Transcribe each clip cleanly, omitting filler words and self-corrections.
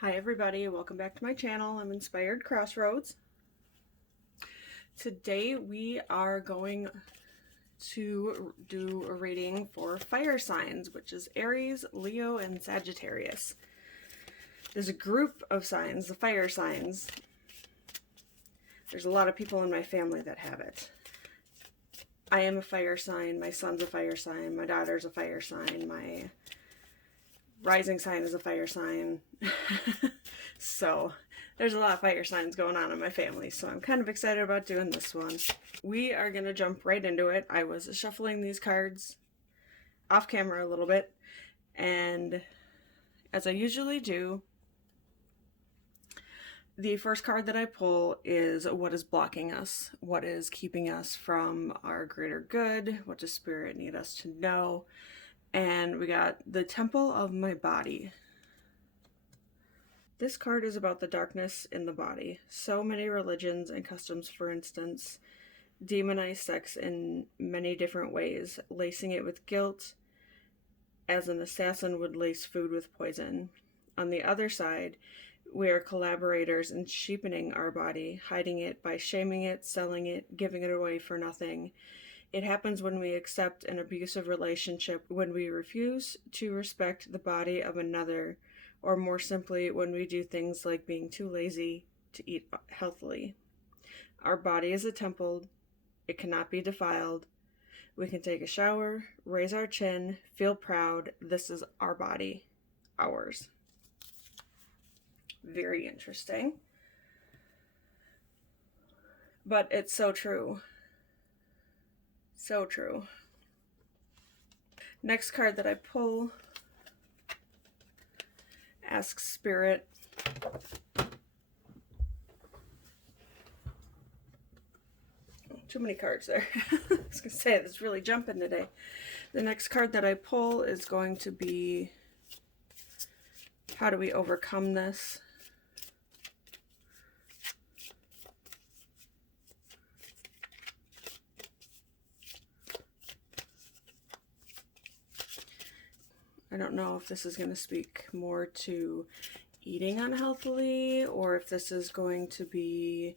Hi everybody, welcome back to my channel. I'm Inspired Crossroads. Today we are going to do a reading for fire signs, which is Aries, Leo, and Sagittarius. There's a group of signs, the fire signs. There's a lot of people in my family that have it. I am a fire sign, my son's a fire sign, my daughter's a fire sign, my rising sign is a fire sign. So there's a lot of fire signs going on in my family, so I'm kind of excited about doing this one. We are going to jump right into it. I was shuffling these cards off camera a little bit, and as I usually do, the first card that I pull is what is blocking us, what is keeping us from our greater good, what does Spirit need us to know, and we got the Temple of My Body. This card is about the darkness in the body. So many religions and customs, for instance, demonize sex in many different ways, lacing it with guilt, as an assassin would lace food with poison. On the other side, we are collaborators in cheapening our body, hiding it by shaming it, selling it, giving it away for nothing. It happens when we accept an abusive relationship, when we refuse to respect the body of another, or more simply, when we do things like being too lazy to eat healthily. Our body is a temple. It cannot be defiled. We can take a shower, raise our chin, feel proud. This is our body, ours. Very interesting. But it's so true. So true. Next card that I pull asks Spirit, too many cards there. I was going to say, it's really jumping today. The next card that I pull is going to be, how do we overcome this? I don't know if this is going to speak more to eating unhealthily, or if this is going to be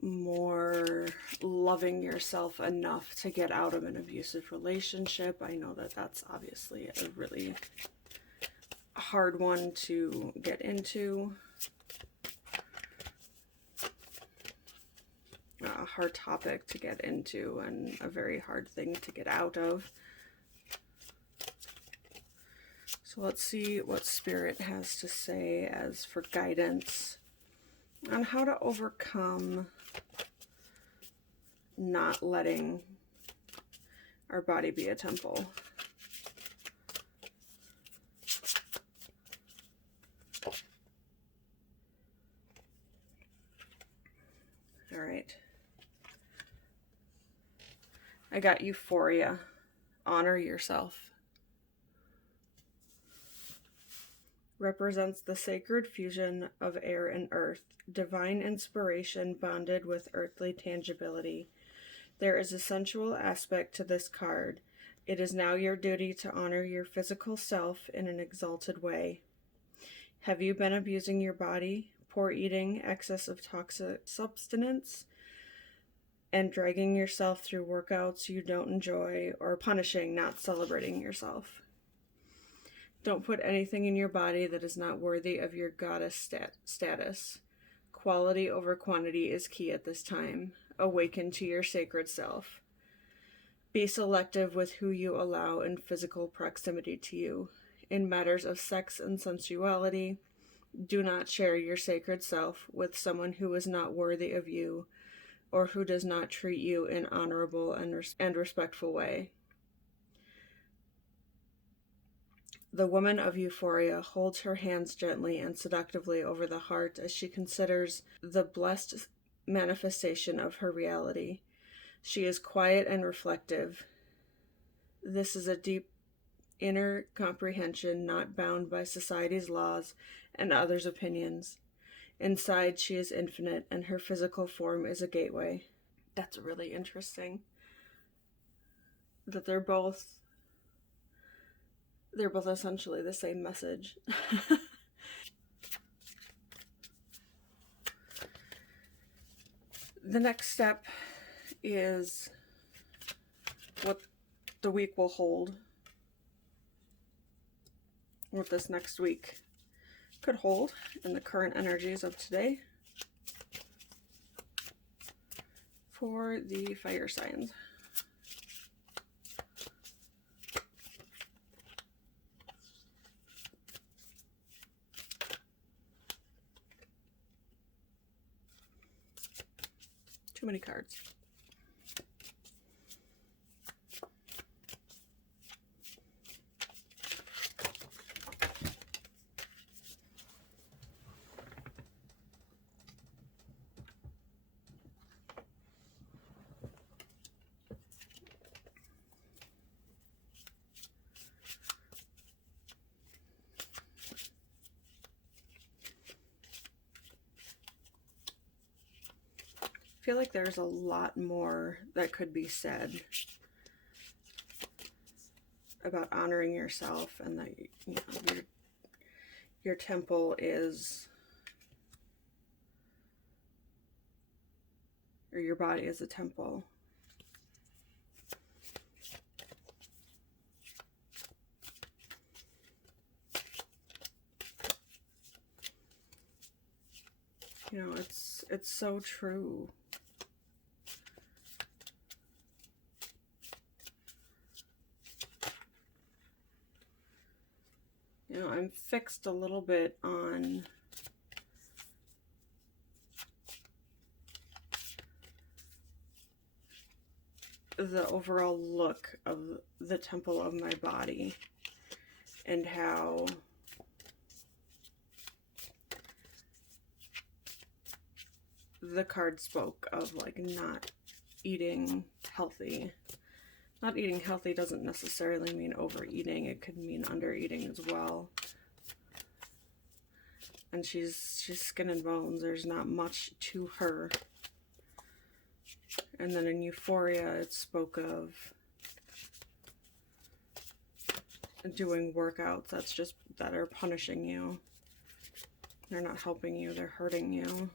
more loving yourself enough to get out of an abusive relationship. I know that that's obviously a really hard one to get into. A hard topic to get into and a very hard thing to get out of. So let's see what Spirit has to say as for guidance on how to overcome not letting our body be a temple. All right. I got Euphoria. Honor yourself. Represents the sacred fusion of air and earth, divine inspiration bonded with earthly tangibility. There is a sensual aspect to this card. It is now your duty to honor your physical self in an exalted way. Have you been abusing your body, poor eating, excess of toxic substance, and dragging yourself through workouts you don't enjoy, or punishing, not celebrating yourself? Don't put anything in your body that is not worthy of your goddess status. Quality over quantity is key at this time. Awaken to your sacred self. Be selective with who you allow in physical proximity to you. In matters of sex and sensuality, do not share your sacred self with someone who is not worthy of you, or who does not treat you in an honorable and respectful way. The woman of Euphoria holds her hands gently and seductively over the heart as she considers the blessed manifestation of her reality. She is quiet and reflective. This is a deep inner comprehension, not bound by society's laws and others' opinions. Inside, she is infinite, and her physical form is a gateway. That's really interesting. That they're both essentially the same message. The next step is what the week will hold, what this next week could hold in the current energies of today for the fire signs. Too many cards. I feel like there's a lot more that could be said about honoring yourself, and that, you know, your temple is, or your body is a temple. You know, it's so true. You know, I'm fixed a little bit on the overall look of the temple of my body, and how the card spoke of like not eating healthy. Not eating healthy doesn't necessarily mean overeating. It could mean undereating as well. And she's skin and bones. There's not much to her. And then in Euphoria, it spoke of doing workouts that are punishing you. They're not helping you. They're hurting you.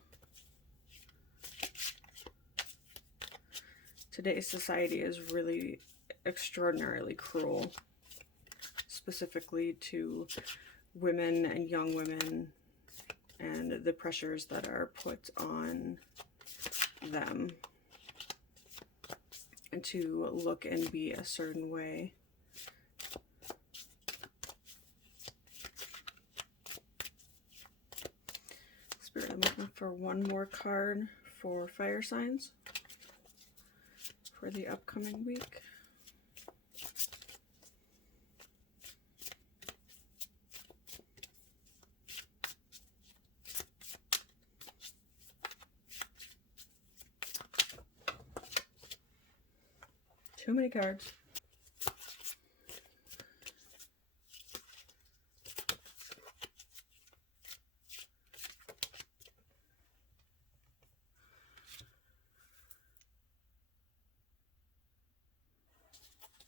Today's society is really extraordinarily cruel, specifically to women and young women, and the pressures that are put on them and to look and be a certain way. Spirit, I'm looking for one more card for fire signs for the upcoming week. Too many cards.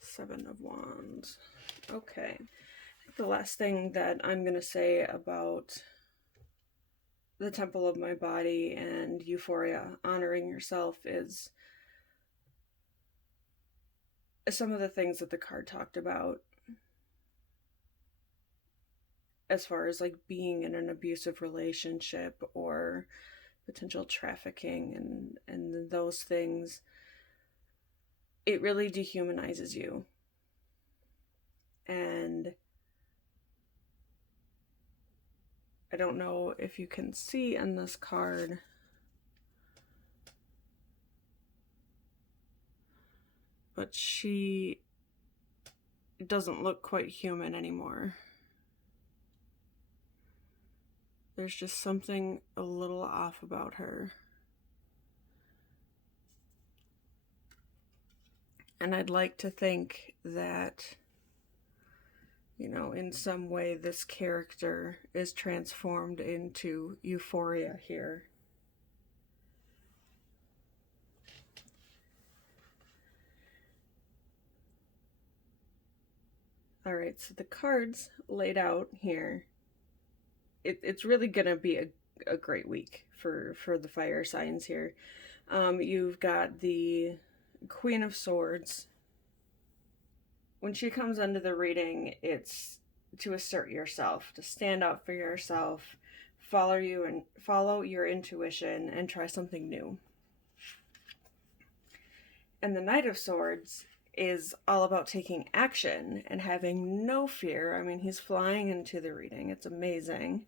Seven of Wands. Okay. The last thing that I'm going to say about the temple of my body and Euphoria, honoring yourself, is some of the things that the card talked about as far as like being in an abusive relationship or potential trafficking and those things. It really dehumanizes you. And I don't know if you can see in this card, but she doesn't look quite human anymore. There's just something a little off about her. And I'd like to think that, you know, in some way this character is transformed into Euphoria here. Alright, so the cards laid out here, it's really going to be a great week for the fire signs here. You've got the Queen of Swords. When she comes into the reading, it's to assert yourself, to stand up for yourself, follow your intuition, and try something new. And the Knight of Swords is all about taking action and having no fear. I mean, he's flying into the reading. It's amazing.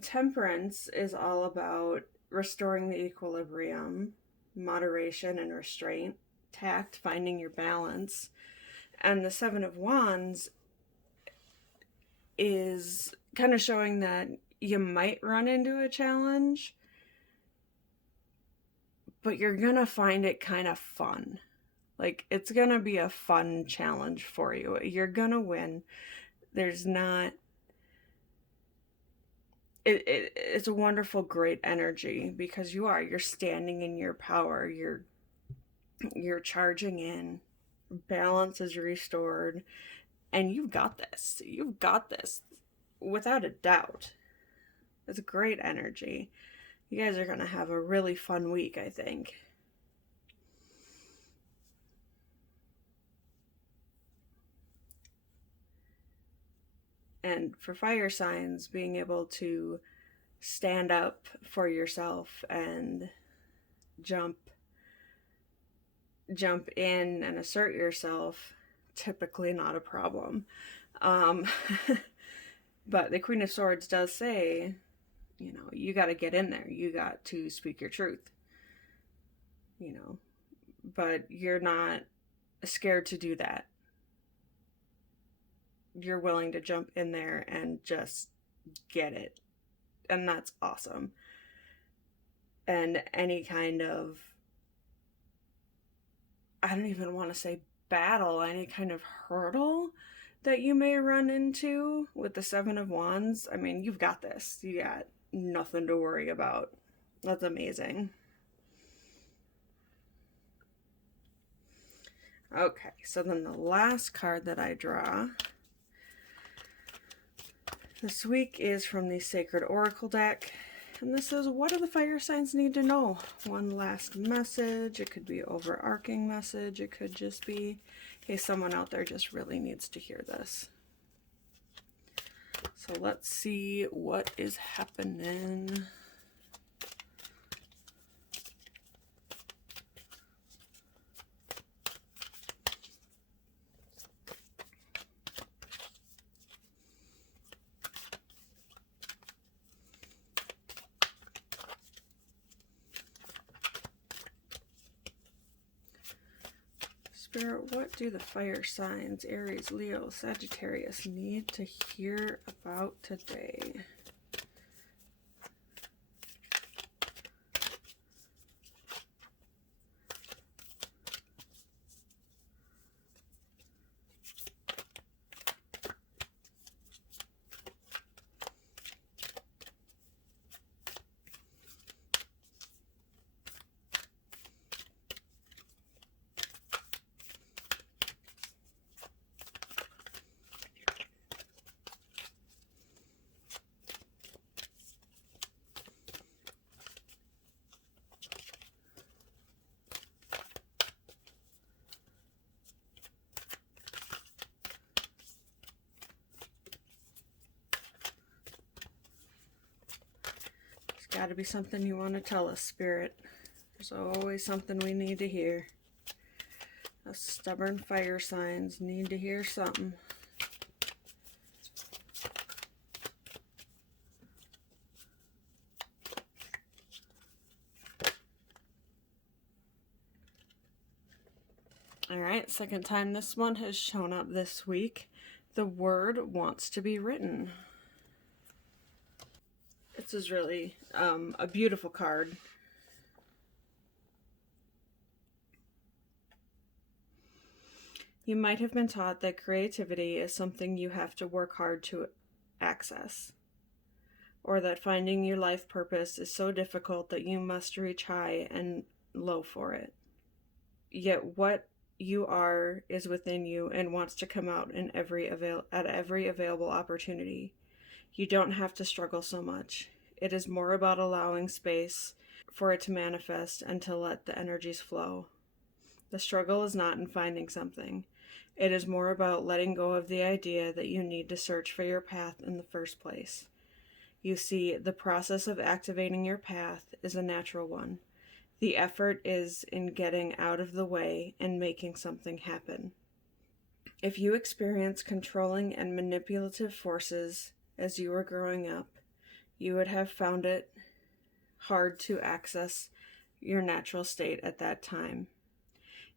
Temperance is all about restoring the equilibrium, moderation and restraint, tact, finding your balance. And the Seven of Wands is kind of showing that you might run into a challenge, but you're gonna find it kind of fun. Like, it's gonna be a fun challenge for you. You're gonna win. There's not... It's a wonderful, great energy, because you're standing in your power. You're charging in. Balance is restored. And you've got this. You've got this. Without a doubt. It's a great energy. You guys are going to have a really fun week, I think. And for fire signs, being able to stand up for yourself and jump in and assert yourself, typically not a problem. But the Queen of Swords does say, you got to get in there. You got to speak your truth. But you're not scared to do that. You're willing to jump in there and just get it. And that's awesome. And any kind of, I don't even want to say battle, any kind of hurdle that you may run into with the Seven of Wands, I mean, you've got this. You got nothing to worry about. That's amazing. Okay, so then the last card that I draw this week is from the Sacred Oracle deck. And this is, what do the fire signs need to know? One last message. It could be overarching message. It could just be, hey, someone out there just really needs to hear this. So let's see what is happening. Spirit, what do the fire signs, Aries, Leo, Sagittarius, need to hear about today? Got to be something you want to tell us, Spirit. There's always something we need to hear. Us stubborn fire signs need to hear something. Alright, second time this one has shown up this week. The word wants to be written. This is really a beautiful card. You might have been taught that creativity is something you have to work hard to access, or that finding your life purpose is so difficult that you must reach high and low for it. Yet what you are is within you and wants to come out in every available opportunity. You don't have to struggle so much. It is more about allowing space for it to manifest and to let the energies flow. The struggle is not in finding something. It is more about letting go of the idea that you need to search for your path in the first place. You see, the process of activating your path is a natural one. The effort is in getting out of the way and making something happen. If you experience controlling and manipulative forces as you were growing up, you would have found it hard to access your natural state at that time.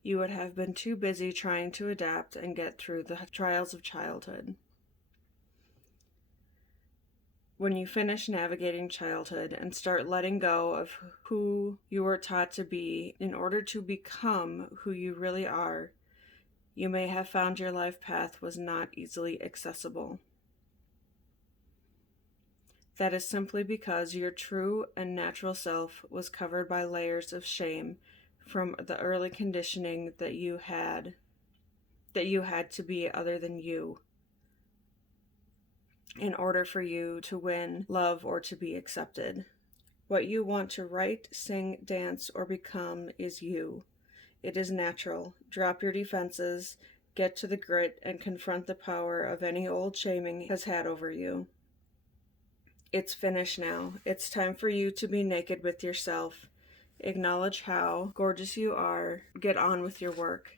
You would have been too busy trying to adapt and get through the trials of childhood. When you finish navigating childhood and start letting go of who you were taught to be in order to become who you really are, you may have found your life path was not easily accessible. That is simply because your true and natural self was covered by layers of shame from the early conditioning that you had to be other than you in order for you to win love or to be accepted. What you want to write, sing, dance, or become is you. It is natural. Drop your defenses, get to the grit, and confront the power of any old shaming has had over you. It's finished now. It's time for you to be naked with yourself. Acknowledge how gorgeous you are. Get on with your work.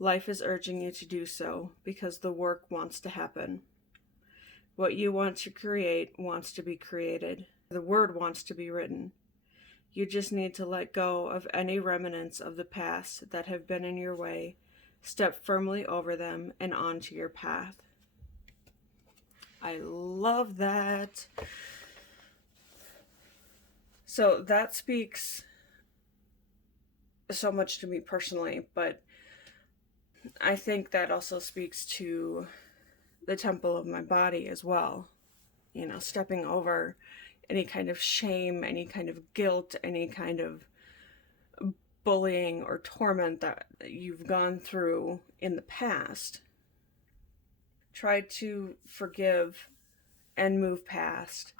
Life is urging you to do so because the work wants to happen. What you want to create wants to be created. The word wants to be written. You just need to let go of any remnants of the past that have been in your way. Step firmly over them and onto your path. I love that. So that speaks so much to me personally, but I think that also speaks to the temple of my body as well. You know, stepping over any kind of shame, any kind of guilt, any kind of bullying or torment that you've gone through in the past. Try to forgive and move past.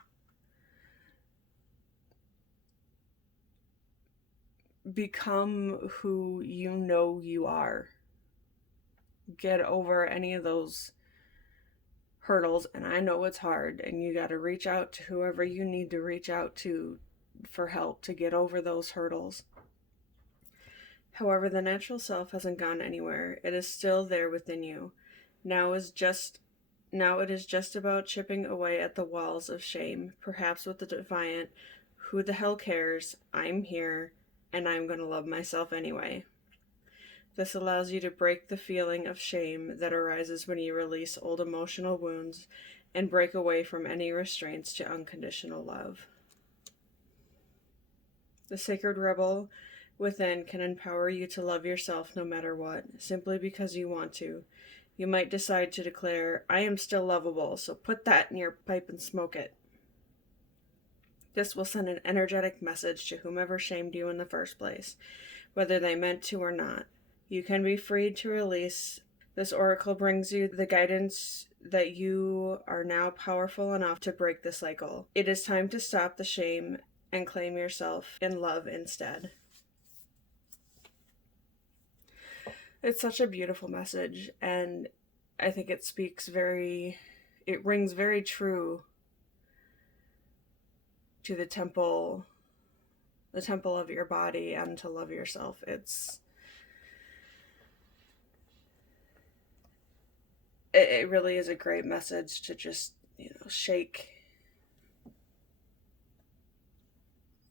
Become who you know you are. Get over any of those hurdles, and I know it's hard, and you got to reach out to whoever you need to reach out to for help to get over those hurdles. However, the natural self hasn't gone anywhere. It is still there within you. Now it is just about chipping away at the walls of shame, perhaps with the defiant, who the hell cares? I'm here, and I'm going to love myself anyway. This allows you to break the feeling of shame that arises when you release old emotional wounds and break away from any restraints to unconditional love. The sacred rebel within can empower you to love yourself no matter what, simply because you want to. You might decide to declare, I am still lovable, so put that in your pipe and smoke it. This will send an energetic message to whomever shamed you in the first place, whether they meant to or not. You can be freed to release. This oracle brings you the guidance that you are now powerful enough to break the cycle. It is time to stop the shame and claim yourself in love instead. It's such a beautiful message, and I think it rings very true to the temple of your body, and to love yourself. It really is a great message to just, shake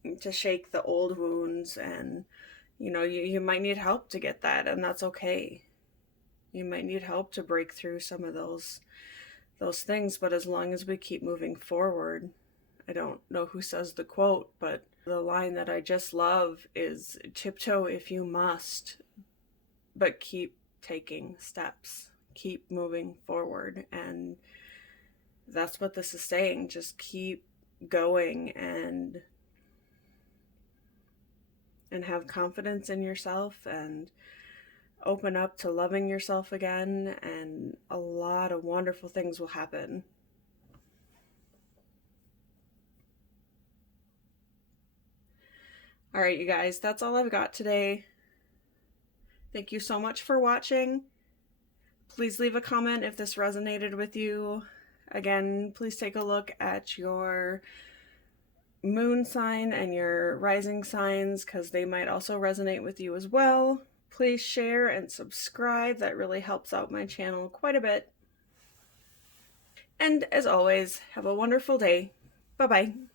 the old wounds, and you might need help to get that, and that's okay. You might need help to break through some of those things, but as long as we keep moving forward, I don't know who says the quote, but the line that I just love is, tiptoe if you must, but keep taking steps. Keep moving forward. And that's what this is saying. Just keep going and have confidence in yourself, and open up to loving yourself again, and a lot of wonderful things will happen. All right, you guys, that's all I've got today. Thank you so much for watching. Please leave a comment if this resonated with you. Again, please take a look at your moon sign and your rising signs because they might also resonate with you as well. Please share and subscribe. That really helps out my channel quite a bit. And as always, have a wonderful day. Bye-bye.